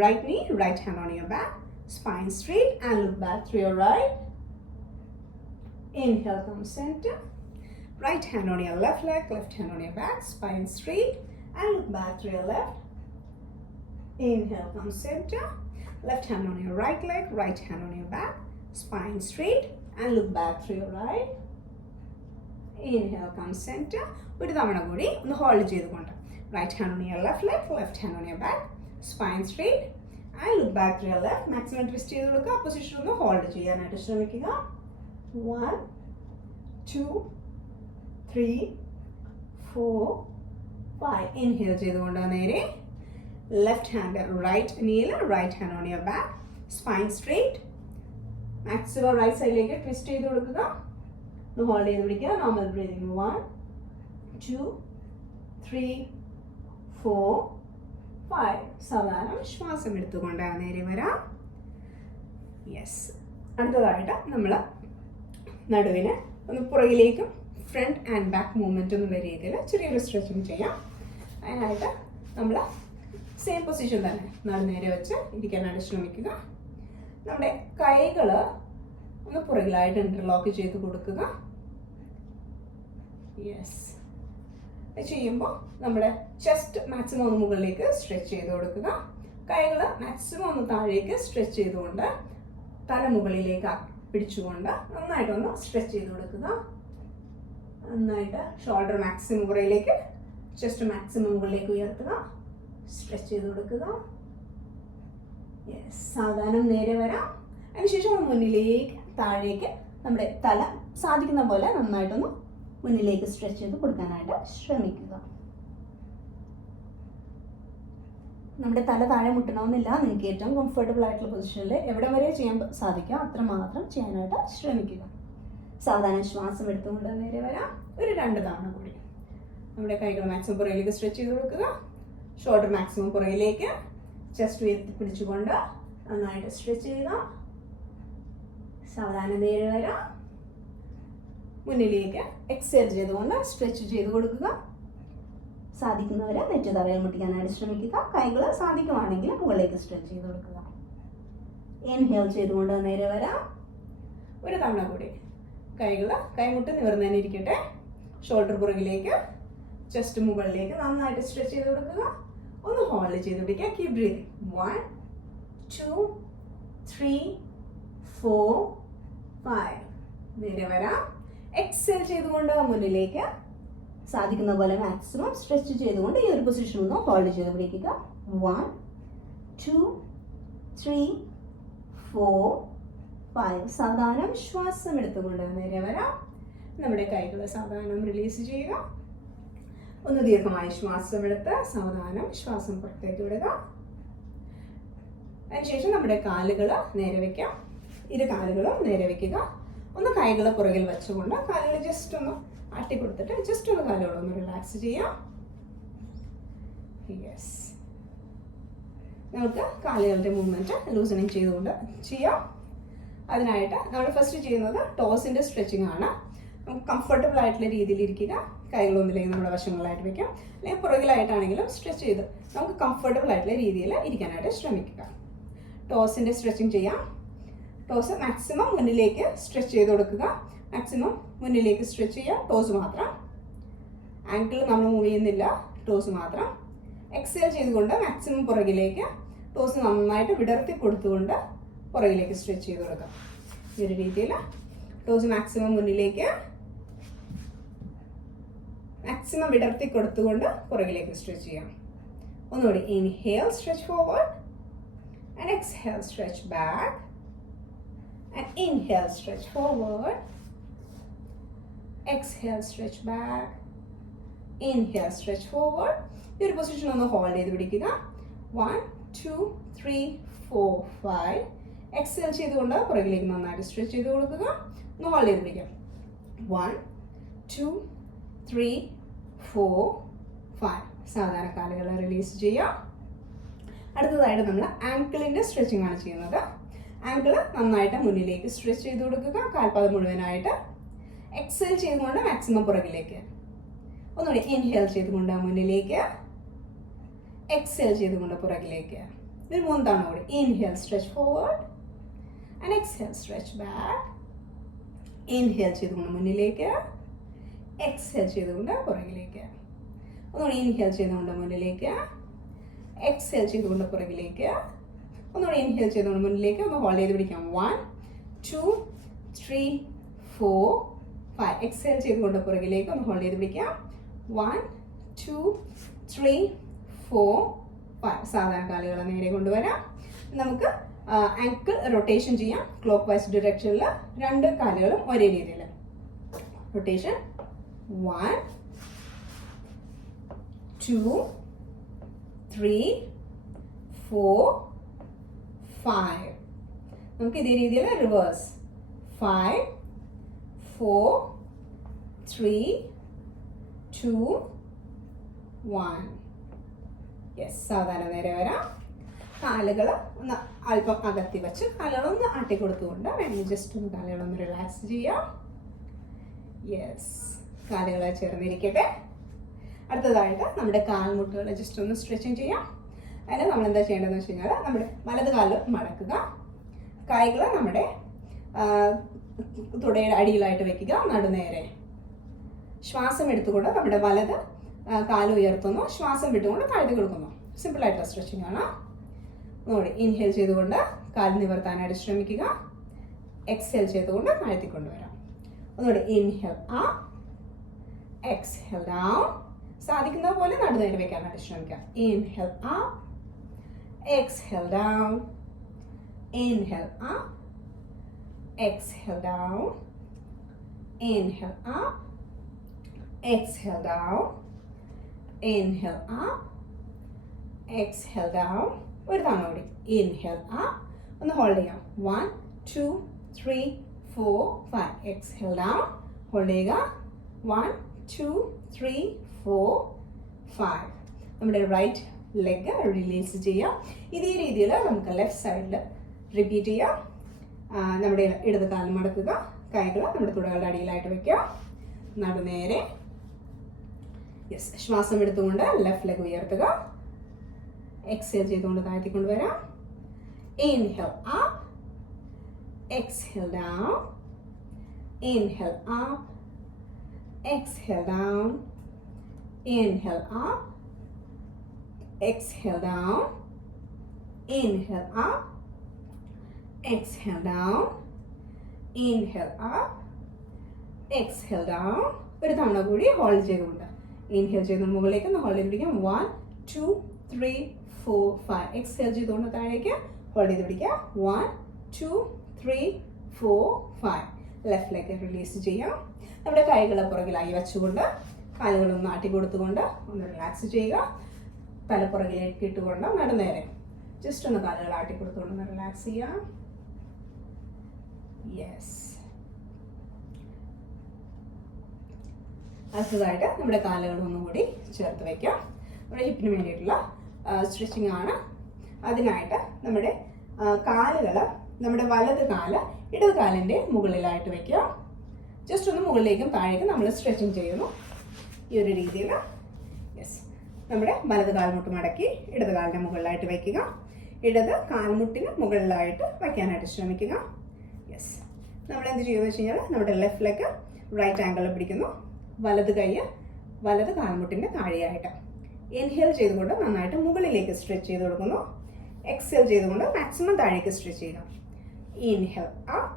right knee, right hand on your back, spine straight and look back to your right. Inhale, come center. Right hand on your left leg, left hand on your back, spine straight and look back to your left. Inhale, come center. Left hand on your right leg, right hand on your back, spine straight and look back to your right. Inhale, come center. ഒരു തവണ കൂടി ഒന്ന് hold ചെയ്തുകൊണ്ട് right hand on your left leg, left hand on your back, spine straight and look back to your left. Maximum twist ചെയ്ത് കൊടുക്കുക. Position ഒന്ന് hold ചെയ്യാനായിട്ട് ശ്രമിക്കുക. 1 2 3 4 5. ഇൻഹേൽ ചെയ്തുകൊണ്ട് നേരെ ലെഫ്റ്റ് ഹാൻഡ് റൈറ്റ് നീയിൽ, right hand on your back, spine straight. Maximum right സൈഡിലേക്ക് twist ചെയ്ത് കൊടുക്കുക. ഒന്ന് ഹോൾഡ് ചെയ്ത് പിടിക്കുക. Normal breathing. 1 2 3 4 5. സാവധാനം ശ്വാസം എടുത്തുകൊണ്ട് നേരെ വരാം. യെസ്. അടുത്തതായിട്ട് നമ്മൾ നടുവിന് ഒന്ന് പുറകിലേക്കും ഫ്രണ്ട് ആൻഡ് ബാക്ക് മൂവ്മെൻറ്റ് എന്നുള്ള രീതിയിൽ ചെറിയൊരു സ്ട്രെച്ചിങ് ചെയ്യാം. അതിനായിട്ട് നമ്മൾ സെയിം പൊസിഷൻ തന്നെ നേരെ വെച്ച് ഇരിക്കാനായിട്ട് ശ്രമിക്കുക. നമ്മുടെ കൈകൾ ഒന്ന് പുറകിലായിട്ട് ഇന്റർലോക്ക് ചെയ്ത് കൊടുക്കുക. യെസ്. ചെയ്യുമ്പോൾ നമ്മുടെ ചെസ്റ്റ് മാക്സിമം ഒന്ന് മുകളിലേക്ക് സ്ട്രെച്ച് ചെയ്ത് കൊടുക്കുക. കൈകൾ മാക്സിമം ഒന്ന് താഴേക്ക് സ്ട്രെച്ച് ചെയ്തുകൊണ്ട് തല മുകളിലേക്ക് പിടിച്ചുകൊണ്ട് നന്നായിട്ടൊന്ന് സ്ട്രെച്ച് ചെയ്ത് കൊടുക്കുക. നന്നായിട്ട് ഷോൾഡർ മാക്സിമം പുറയിലേക്ക്, ചെസ്റ്റ് മാക്സിമം മുകളിലേക്ക് ഉയർത്തുക. സ്ട്രെച്ച് ചെയ്ത് കൊടുക്കുക. യെസ്. സാവധാനം നേരെ വരാം. അതിനുശേഷം മുന്നിലേക്ക് താഴേക്ക് നമ്മുടെ തല സാധിക്കുന്ന പോലെ നന്നായിട്ടൊന്ന് മുന്നിലേക്ക് സ്ട്രെച്ച് ചെയ്ത് കൊടുക്കാനായിട്ട് ശ്രമിക്കുക. നമ്മുടെ തല താഴെ മുട്ടണമെന്നില്ല. നിങ്ങൾക്ക് ഏറ്റവും കംഫർട്ടബിൾ ആയിട്ടുള്ള പൊസിഷനിൽ എവിടെ വരെ ചെയ്യാൻ സാധിക്കുക അത്രമാത്രം ചെയ്യാനായിട്ട് ശ്രമിക്കുക. സാധാരണ ശ്വാസം എടുത്തുകൊണ്ട് നേരെ വരാം. ഒരു 2 തവണ കൂടി നമ്മുടെ കൈകൾ മാക്സിമം പുറകിലേക്ക് സ്ട്രെച്ച് ചെയ്ത് കൊടുക്കുക. ഷോൾഡർ മാക്സിമം പുറകിലേക്ക്, ചെസ്റ്റ് ഉയർത്തി പിടിച്ചുകൊണ്ട് നന്നായിട്ട് സ്ട്രെച്ച് ചെയ്യുക. സാവധാനം നേരെ വരാം. മുന്നിലേക്ക് എക്സേൽ ചെയ്തുകൊണ്ട് സ്ട്രെച്ച് ചെയ്ത് കൊടുക്കുക. സാധിക്കുന്നവരെ നെറ്റ് തറയിൽ മുട്ടിക്കാനായിട്ട് ശ്രമിക്കുക. കൈകൾ സാധിക്കുവാണെങ്കിൽ മുകളിലേക്ക് സ്ട്രെച്ച് ചെയ്ത് കൊടുക്കുക. ഇൻഹേൽ ചെയ്തുകൊണ്ട് നേരെ വരാം. ഒരു തവണ കൂടി കൈകൾ കൈമുട്ട് നിവർന്നതിന് ഇരിക്കട്ടെ. ഷോൾഡർ പുറകിലേക്ക്, ചെസ്റ്റ് മുകളിലേക്ക് നന്നായിട്ട് സ്ട്രെച്ച് ചെയ്ത് കൊടുക്കുക. ഒന്ന് ഹോൾഡ് ചെയ്ത് പിടിക്കുക. Keep breathing. 1 2 3 4 5. നേരെ വരാം. എക്സേൽ ചെയ്തുകൊണ്ട് മുന്നിലേക്ക് സാധിക്കുന്ന പോലെ മാക്സിമം സ്ട്രെച്ച് ചെയ്തുകൊണ്ട് ഈ ഒരു പൊസിഷൻ ഒന്ന് ഹോൾഡ് ചെയ്ത് പിടിക്കുക. 1 2 3 4 5. സാവധാനം ശ്വാസം എടുത്തുകൊണ്ട് നേരെ വരാം. നമ്മുടെ കൈകൾ സാവധാനം റിലീസ് ചെയ്യുക. ഒന്ന് ദീർഘമായി ശ്വാസം എടുത്ത് സാവധാനം ശ്വാസം പുറത്തേക്ക് വിടുക. അതിനുശേഷം നമ്മുടെ കാലുകൾ നേരെ വെക്കാം. ഇരു കാലുകളും നേരെ വെക്കുക. ഒന്ന് കൈകൾ പുറകിൽ വെച്ചുകൊണ്ട് കാലുകൾ ജസ്റ്റ് ഒന്ന് ആട്ടി കൊടുത്തിട്ട് ജസ്റ്റ് ഒന്ന് കാലുകളൊന്ന് റിലാക്സ് ചെയ്യാം. യെസ്. നമുക്ക് കാലുകളുടെ മൂവ്മെന്റ് ലൂസണിങ് ചെയ്തുകൊണ്ട് ചെയ്യാം. അതിനായിട്ട് നമ്മൾ ഫസ്റ്റ് ചെയ്യുന്നത് ടോസിന്റെ സ്ട്രെച്ചിങ് ആണ്. നമുക്ക് കംഫർട്ടബിൾ ആയിട്ടുള്ള രീതിയിൽ ഇരിക്കുക. കൈകളൊന്നില്ലെങ്കിൽ നമ്മുടെ വശങ്ങളായിട്ട് വെക്കാം, അല്ലെങ്കിൽ പുറകിലായിട്ടാണെങ്കിലും സ്ട്രെച്ച് ചെയ്ത് നമുക്ക് കംഫർട്ടബിൾ ആയിട്ടുള്ള രീതിയിൽ ഇരിക്കാനായിട്ട് ശ്രമിക്കുക. ടോസിന്റെ സ്ട്രെച്ചിങ് ചെയ്യാം. ടോസ് മാക്സിമം മുന്നിലേക്ക് സ്ട്രെച്ച് ചെയ്ത് കൊടുക്കുക. മാക്സിമം മുന്നിലേക്ക് സ്ട്രെച്ച് ചെയ്യുക. ടോസ് മാത്രം. ആങ്കിൾ നമ്മൾ മൂവ് ചെയ്യുന്നില്ല, ടോസ് മാത്രം. എക്സേൽ ചെയ്തുകൊണ്ട് മാക്സിമം പുറകിലേക്ക് ടോസ് നന്നായിട്ട് വിടർത്തി കൊടുത്തുകൊണ്ട് പുറകിലേക്ക് സ്ട്രെച്ച് ചെയ്ത് കൊടുക്കാം. ഈ ഒരു രീതിയിൽ ടോസ് മാക്സിമം മുന്നിലേക്ക് മാക്സിമം വിടർത്തി കൊടുത്തുകൊണ്ട് പുറകിലേക്ക് സ്ട്രെച്ച് ചെയ്യാം. ഒന്നുകൂടി. Inhale, stretch forward and exhale, stretch back and inhale, stretch forward, exhale, stretch back, inhale, stretch forward. ഈ ഒരു പൊസിഷൻ ഒന്ന് ഹോൾഡ് ചെയ്ത് പിടിക്കുക. 1 2 3 4 5. എക്സേൽ ചെയ്തുകൊണ്ട് പുറകിലേക്ക് നന്നായിട്ട് സ്ട്രെച്ച് ചെയ്ത് കൊടുക്കുക. ഒന്ന് ഹോൾഡ് ചെയ്ത് പിടിക്കുക. 1 2 3 4 5. സാധാരണ കാലുകൾ റിലീസ് ചെയ്യാം. അടുത്തതായിട്ട് നമ്മൾ ആങ്കിളിൻ്റെ സ്ട്രെച്ചിങ് ആണ് ചെയ്യുന്നത്. ആങ്കിൾ നന്നായിട്ട് മുന്നിലേക്ക് സ്ട്രെച്ച് ചെയ്ത് കൊടുക്കുക, കാൽപാദം മുഴുവനായിട്ട്. എക്സേൽ ചെയ്തുകൊണ്ട് മാക്സിമം പുറകിലേക്ക്. ഒന്നുകൂടി ഇൻഹേൽ ചെയ്തുകൊണ്ട് മുന്നിലേക്ക്, എക്സേൽ ചെയ്തുകൊണ്ട് പുറകിലേക്ക്. ഒരു 3 തവണ കൂടി. Inhale, stretch forward and exhale, stretch back. Inhale ചെയ്തുകൊണ്ട് മുന്നിലേക്ക്, എക്സേൽ ചെയ്തുകൊണ്ട് പുറകിലേക്ക്. ഒന്നുകൂടി ഇൻഹേൽ ചെയ്തുകൊണ്ട് മുന്നിലേക്ക്, എക്സേൽ ചെയ്തുകൊണ്ട് പുറകിലേക്ക്. ഒന്നുകൂടി ഇൻഹേൽ ചെയ്തുകൊണ്ട് മുന്നിലേക്ക്. ഒന്ന് ഹോൾഡ് ചെയ്ത് പിടിക്കാം. 1 2 3 4 5. എക്സേൽ ചെയ്തുകൊണ്ട് പുറകിലേക്ക്. ഒന്ന് ഹോൾഡ് ചെയ്ത് പിടിക്കാം. 1 2 3 4 5. സാധാരണ കാലുകൾ നേരെ കൊണ്ടുവരാം. നമുക്ക് ആങ്കിൾ റൊട്ടേഷൻ ചെയ്യാം. ക്ലോക്ക് വൈസ് ഡിറക്ഷനിൽ 2 കാലുകളും ഒരേ രീതിയിൽ. റൊട്ടേഷൻ 1 2 3 4 5. നമുക്ക് ഇതേ രീതിയിൽ റിവേഴ്സ് 5 4 3 2 1. യെസ്, സാധാരണ നേരെ വരാം. കാലുകൾ ഒന്ന് അല്പം അകത്തി വെച്ച് കാലുകളൊന്ന് ആട്ടിക്കൊടുത്തുകൊണ്ട് വേണമെങ്കിൽ ജസ്റ്റ് ഒന്ന് കാലുകളൊന്ന് റിലാക്സ് ചെയ്യാം. യെസ്, കാലുകളെ ചേർന്നിരിക്കട്ടെ. അടുത്തതായിട്ട് നമ്മുടെ കാൽമുട്ടുകൾ ജസ്റ്റ് ഒന്ന് സ്ട്രെച്ചിങ് ചെയ്യാം. അതിന് നമ്മൾ എന്താ ചെയ്യേണ്ടതെന്ന് വെച്ച് കഴിഞ്ഞാൽ നമ്മുടെ വലത് കാല് മടക്കുക, കൈകൾ നമ്മുടെ തുടയുടെ അടിയിലായിട്ട് വെക്കുക, നടുനേരെ. ശ്വാസം എടുത്തുകൊണ്ട് നമ്മുടെ വലത് കാല് ഉയർത്തുന്നു, ശ്വാസം വിട്ടുകൊണ്ട് താഴ്ത്തി കൊടുക്കുന്നു. സിമ്പിളായിട്ടുള്ള സ്ട്രെച്ചിങ് ആണ്. ഒന്നുകൂടി ഇൻഹേൽ ചെയ്തുകൊണ്ട് കാല് നിവർത്താനായിട്ട് ശ്രമിക്കുക, എക്സേൽ ചെയ്തുകൊണ്ട് താഴ്ത്തിക്കൊണ്ടുവരാം. ഒന്നുകൂടി ഇൻഹേൽ അപ്പ്, എക്സ്ഹേൽ ഡൗൺ. സാധിക്കുന്ന പോലെ നടുനേരെ വെക്കാനായിട്ട് ശ്രമിക്കുക. Inhale up, exhale down, inhale up, exhale down, inhale up, exhale down, inhale up, exhale down. ഒരു തവണ കൂടി. ഇൻഹേൽ അപ്പ്, ഒന്ന് ഹോൾഡ് ചെയ്യാം. 1 2 3 4 5. എക്സ്ഹേൽ ഡൗൺ, ഹോൾഡ് ചെയ്യുക. 1 2 3 4 5. നമ്മുടെ റൈറ്റ് ലെഗ് റിലീസ് ചെയ്യാം. ഇതേ രീതിയിൽ നമുക്ക് ലെഫ്റ്റ് സൈഡിൽ റിപ്പീറ്റ് ചെയ്യാം. നമ്മുടെ ഇടത് കാല് മടക്കുക, കൈകൾ നമ്മുടെ തുടകളുടെ അടിയിലായിട്ട് വെക്കുക, നടുനേരെ. യെസ്, ശ്വാസം എടുത്തുകൊണ്ട് ലെഫ്റ്റ് ലെഗ് ഉയർത്തുക, എക്സേൽ ചെയ്തുകൊണ്ട് താഴ്ത്തിക്കൊണ്ട് വരാം. Inhale up, exhale down, inhale up, exhale down, inhale up, exhale down, inhale up, exhale down, inhale up, exhale down. ഒരു തവണ കൂടി ഹോൾഡ് ചെയ്തുകൊണ്ട് ഇൻഹേൽ ചെയ്ത് മുകളിലേക്ക് ഒന്ന് ഹോൾഡ് ചെയ്ത് പിടിക്കാം. 1 2 3 4 5. എക്സ്ഹേൽ ചെയ്തുകൊണ്ട് താഴേക്ക് ഹോൾഡ് ചെയ്ത് പിടിക്കാം. 1 2 3 4 5. ലെഫ്റ്റ് ലെഗ് റിലീസ് ചെയ്യാം. നമ്മുടെ കൈകളെ പുറകിലായി വെച്ചുകൊണ്ട് കാലുകളൊന്ന് ആട്ടി കൊടുത്തുകൊണ്ട് ഒന്ന് റിലാക്സ് ചെയ്യുക. തലപ്പുറകിലേക്ക് ഇട്ടുകൊണ്ട് നടുനേരെ ജസ്റ്റ് ഒന്ന് കാലുകൾ ആട്ടി കൊടുത്തുകൊണ്ട് റിലാക്സ് ചെയ്യാം. യെസ്, അടുത്തതായിട്ട് നമ്മുടെ കാലുകൾ ഒന്നും കൂടി ചേർത്ത് വയ്ക്കാം. നമ്മുടെ ഹിപ്പിന് വേണ്ടിയിട്ടുള്ള സ്ട്രെച്ചിങ് ആണ്. അതിനായിട്ട് നമ്മുടെ കാലുകൾ, നമ്മുടെ വലത് കാല് ഇടത് കാലിൻ്റെ മുകളിലായിട്ട് വയ്ക്കുക. ജസ്റ്റ് ഒന്ന് മുകളിലേക്കും താഴേക്കും നമ്മൾ സ്ട്രെച്ചിങ് ചെയ്യുന്നു ഈ ഒരു രീതിയിൽ. യെസ്, നമ്മുടെ വലത് കാൽമുട്ട് മടക്കി ഇടത് കാലിൻ്റെ മുകളിലായിട്ട് വയ്ക്കുക. ഇടത് കാൽമുട്ടിന് മുകളിലായിട്ട് വയ്ക്കാനായിട്ട് ശ്രമിക്കുക. യെസ്, നമ്മൾ എന്ത് ചെയ്യുമെന്ന് വെച്ച് കഴിഞ്ഞാൽ നമ്മുടെ ലെഫ്റ്റ് ലെഗ് റൈറ്റ് ആംഗിളിൽ പിടിക്കുന്നു, വലത് കൈ വലത് കാൽമുട്ടിൻ്റെ താഴെയായിട്ട്. ഇൻഹേൽ ചെയ്തുകൊണ്ട് നന്നായിട്ട് മുകളിലേക്ക് സ്ട്രെച്ച് ചെയ്ത് കൊടുക്കുന്നു. എക്സേൽ ചെയ്തുകൊണ്ട് മാക്സിമം താഴേക്ക് സ്ട്രെച്ച് ചെയ്യുക. Inhale up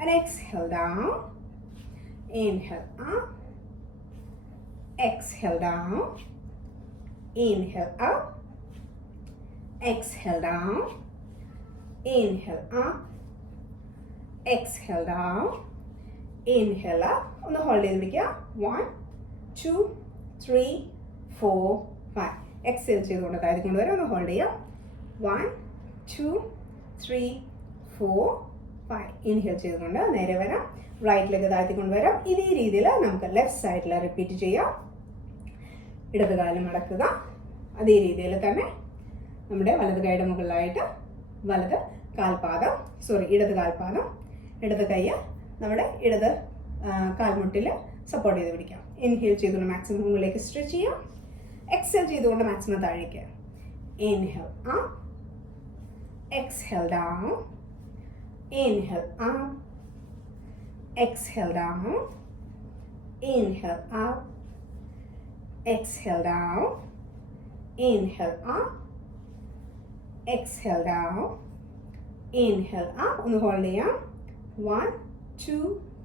and exhale down, inhale up, exhale down, inhale up, exhale down, inhale up, exhale down, inhale up. ഒന്ന് ഹോൾഡ് ചെയ്ത് പിടിക്കുക. 1 2 3 4 5. എക്സേൽ ചെയ്തുകൊണ്ട് താഴെ കൊണ്ടുവരാം. ഒന്ന് ഹോൾഡ് ചെയ്യാം. 1 2 3 4 5. ഇൻഹേൽ ചെയ്തുകൊണ്ട് നേരെ വരാം. റൈറ്റ് ലെഗ് താഴ്ത്തി കൊണ്ടുവരാം. ഇതേ രീതിയിൽ നമുക്ക് ലെഫ്റ്റ് സൈഡിൽ റിപ്പീറ്റ് ചെയ്യാം. ഇടത് കാലം മടക്കുക. അതേ രീതിയിൽ തന്നെ നമ്മുടെ വലത് കൈയുടെ മുകളിലായിട്ട് ഇടത് കാൽപാദം, ഇടത് കൈ നമ്മുടെ ഇടത് കാൽമുട്ടിൽ സപ്പോർട്ട് ചെയ്ത് പിടിക്കാം. ഇൻഹേൽ ചെയ്തുകൊണ്ട് മാക്സിമം മുകളിലേക്ക് സ്ട്രെച്ച് ചെയ്യാം. എക്സേൽ ചെയ്തുകൊണ്ട് മാക്സിമം താഴേക്ക്. Inhale up, exhale down, inhale up, exhale down, inhale up, exhale down, inhale up, exhale down, inhale up. ഒന്ന് ഹോൾഡ് ചെയ്യാം. 1 2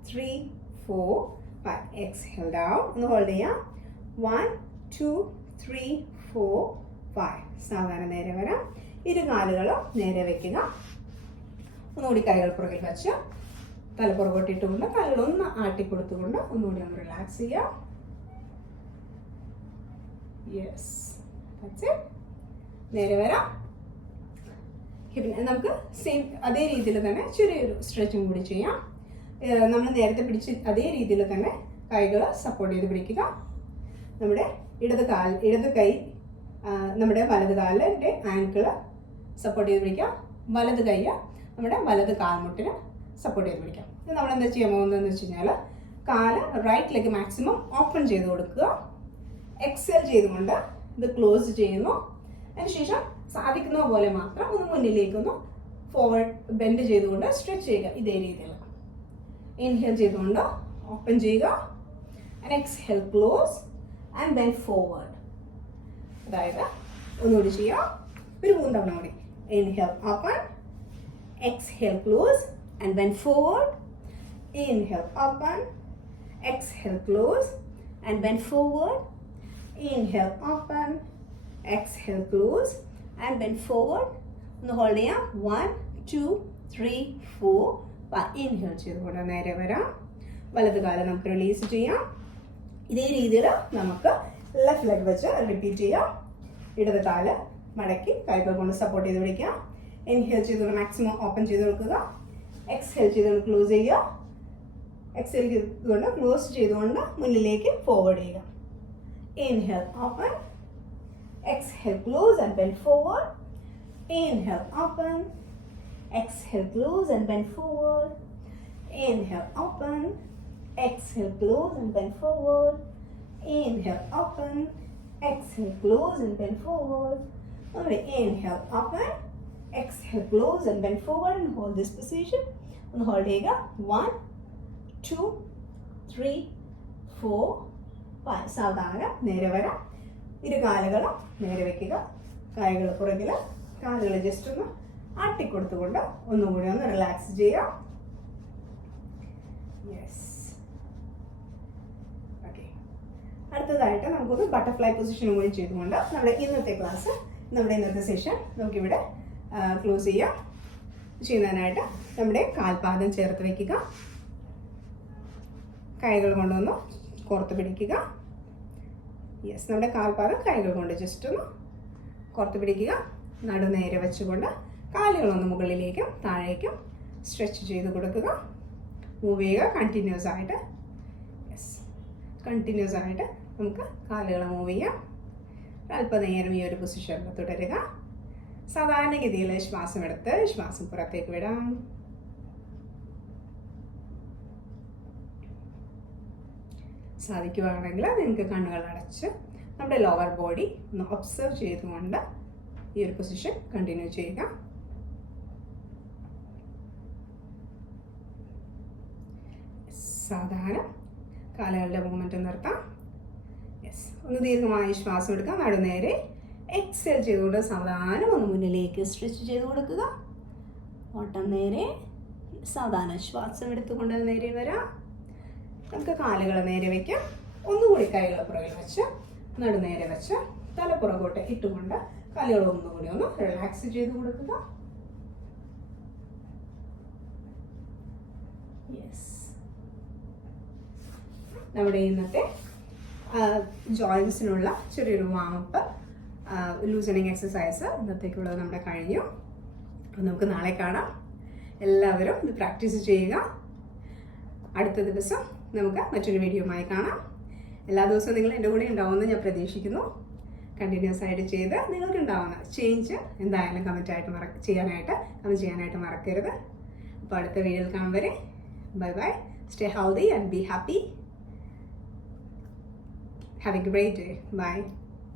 3 4 5. exhale down. ഒന്ന് ഹോൾഡ് ചെയ്യാം. 1 2 3 4 5. സാവധാനം നേരെ വരാം. ഇരു കാലുകളും നേരെ വെക്കുക. ഒന്നുകൂടി കൈകൾ പുറകിൽ വെച്ച് തലപ്പുറകോട്ടിട്ടുകൊണ്ട് കാലുകളൊന്ന് ആട്ടിക്കൊടുത്തുകൊണ്ട് ഒന്നുകൂടി ഒന്ന് റിലാക്സ് ചെയ്യാം. യെസ്, നേരെ വരാം. നമുക്ക് സെയിം അതേ രീതിയിൽ തന്നെ ചെറിയൊരു സ്ട്രെച്ചും കൂടി ചെയ്യാം. നമ്മൾ നേരത്തെ പിടിച്ച് അതേ രീതിയിൽ തന്നെ കൈകൾ സപ്പോർട്ട് ചെയ്ത് പിടിക്കുക. നമ്മുടെ ഇടത് കൈ നമ്മുടെ വലത് കാലിൻ്റെ ആങ്കിള് സപ്പോർട്ട് ചെയ്ത് പിടിക്കുക. വലത് കൈ നമ്മുടെ വലത് കാൽമുട്ടിന് സപ്പോർട്ട് ചെയ്ത് പിടിക്കാം. നമ്മൾ എന്താ ചെയ്യാൻ പോകുന്നതെന്ന് വെച്ച് കഴിഞ്ഞാൽ കാല് റൈറ്റ് ലെഗ് മാക്സിമം ഓപ്പൺ ചെയ്ത് കൊടുക്കുക. എക്സേൽ ചെയ്തുകൊണ്ട് ഇത് ക്ലോസ് ചെയ്യുന്നു. അതിനുശേഷം സാധിക്കുന്ന പോലെ മാത്രം ഒന്ന് മുന്നിലേക്കൊന്ന് ഫോർവേഡ് ബെൻഡ് ചെയ്തുകൊണ്ട് സ്ട്രെച്ച് ചെയ്യുക. ഇതേ രീതിയിൽ ഇൻഹേൽ ചെയ്തുകൊണ്ട് ഓപ്പൺ ചെയ്യുക. And exhale close and then forward. അതായത് ഒന്നുകൂടി ചെയ്യാം. ഒരു 3 തവണ കൂടി. Inhale open, exhale close and bend forward. Inhale open, exhale close and bend forward. Inhale open, exhale close and bend forward. ഒന്ന് ഹോൾഡ് ചെയ്യാം. 1 2 3 4 5. ഇൻഹേൽ ചെയ്തുകൊണ്ട് നേരെ വരാം. വലത് കാലം നമുക്ക് റിലീസ് ചെയ്യാം. ഇതേ രീതിയിൽ നമുക്ക് ലെഫ്റ്റ് ലെഗ് വെച്ച് റിപ്പീറ്റ് ചെയ്യാം. ഇടത് കാല് മടക്കി കൈകൾ കൊണ്ട് സപ്പോർട്ട് ചെയ്ത് പിടിക്കാം. ഇൻഹേൽ ചെയ്തുകൊണ്ട് മാക്സിമം ഓപ്പൺ ചെയ്ത് കൊടുക്കുക. എക്സ്ഹേൽ ചെയ്തുകൊണ്ട് ക്ലോസ് ചെയ്യുക. എക്സ്ഹേൽ ചെയ്തുകൊണ്ട് ക്ലോസ് ചെയ്തുകൊണ്ട് മുന്നിലേക്ക് ഫോർവേഡ് ചെയ്യുക. Inhale open, exhale close and bend forward. Inhale open, exhale close and bend forward. Inhale open, exhale close and bend forward. Inhale open, exhale close and bend forward. Inhale open, exhale close and bend forward and hold this position. ഒന്ന് hold ചെയ്യുക. 1 2 3 4 5. സാവധാനം നേരെ വരാം. ഇരു കാലുകളും നേരെ വെക്കുക. കൈകൾ പുറകിൽ, കാലുകൾ ജസ്റ്റ് ഒന്ന് ആട്ടിക്കൊടുത്തുകൊണ്ട് ഒന്നുകൂടി ഒന്ന് റിലാക്സ് ചെയ്യാം. Yes, okay. അടുത്തതായിട്ട് നമുക്കൊന്ന് ബട്ടർഫ്ലൈ പൊസിഷനും കൂടി ചെയ്തുകൊണ്ട് നമ്മുടെ ഇന്നത്തെ സെഷൻ നമുക്കിവിടെ ക്ലോസ് ചെയ്യാം. ചെയ്യുന്നതിനായിട്ട് നമ്മുടെ കാൽപാദം ചേർത്ത് വയ്ക്കുക. കൈകൾ കൊണ്ടൊന്ന് കോർത്ത് പിടിക്കുക. യെസ്, നമ്മുടെ കാൽപാദം കൈകൾ കൊണ്ട് ജസ്റ്റ് ഒന്ന് കോർത്ത് പിടിക്കുക. നടു നേരെ വെച്ചുകൊണ്ട് കാലുകളൊന്ന് മുകളിലേക്കും താഴേക്കും സ്ട്രെച്ച് ചെയ്ത് കൊടുക്കുക. മൂവ് ചെയ്യുക കണ്ടിന്യൂസ് ആയിട്ട്. യെസ്, കണ്ടിന്യൂസ് ആയിട്ട് നമുക്ക് കാലുകൾ മൂവ് ചെയ്യാം. അല്പനേരം ഈ ഒരു പൊസിഷനിൽ തുടരുക. സാധാരണഗതിയിൽ ശ്വാസം എടുത്ത് ശ്വാസം പുറത്തേക്ക് വിടാം. സാധിക്കുകയാണെങ്കിൽ നിങ്ങൾക്ക് കണ്ണുകൾ അടച്ച് നമ്മുടെ ലോവർ ബോഡി ഒന്ന് ഒബ്സർവ് ചെയ്തുകൊണ്ട് ഈ ഒരു പൊസിഷൻ കണ്ടിന്യൂ ചെയ്യുക. സാധാരണ കാലുകളുടെ മൂവ്മെന്റ് നിർത്താം. യെസ്, ഒന്ന് ദീർഘമായി ശ്വാസം എടുക്കാം. നടുനേരെ എക്സേൽ ചെയ്തുകൊണ്ട് സാവധാനം ഒന്ന് മുന്നിലേക്ക് സ്ട്രെച്ച് ചെയ്ത് കൊടുക്കുക. ഓട്ടം നേരെ, സാവധാനം ശ്വാസം എടുത്തുകൊണ്ട് നേരെ വരാം. നമുക്ക് കാലുകൾ നേരെ വയ്ക്കാം. ഒന്നുകൂടി കൈകൾ പുറകിൽ വെച്ച് നടുനേരെ വെച്ച് തലപ്പുറകോട്ട് ഇട്ടുകൊണ്ട് കാലുകൾ ഒന്നുകൂടി ഒന്ന് റിലാക്സ് ചെയ്ത് കൊടുക്കുക. യെസ്, നമ്മുടെ ഇന്നത്തെ ജോയിൻസിനുള്ള ചെറിയൊരു വാമപ്പ് ലൂസണിങ് എക്സസൈസ് ഇന്നത്തേക്കുള്ളത് നമ്മുടെ കഴിഞ്ഞു. അപ്പോൾ നമുക്ക് നാളെ കാണാം. എല്ലാവരും ഇത് പ്രാക്ടീസ് ചെയ്യുക. അടുത്ത ദിവസം നമുക്ക് മറ്റൊരു വീഡിയോയുമായി കാണാം. എല്ലാ ദിവസവും നിങ്ങൾ എൻ്റെ കൂടെ ഉണ്ടാവുമെന്ന് ഞാൻ പ്രതീക്ഷിക്കുന്നു. കണ്ടിന്യൂസ് ആയിട്ട് ചെയ്ത് നിങ്ങൾക്ക് ഉണ്ടാവുന്ന ചേഞ്ച് എന്തായാലും കമൻറ്റ് ചെയ്യാനായിട്ട് മറക്കരുത്. അപ്പോൾ അടുത്ത വീഡിയോയിൽ കാണും വരെ bye bye. Stay healthy and be happy. Have a great day. By.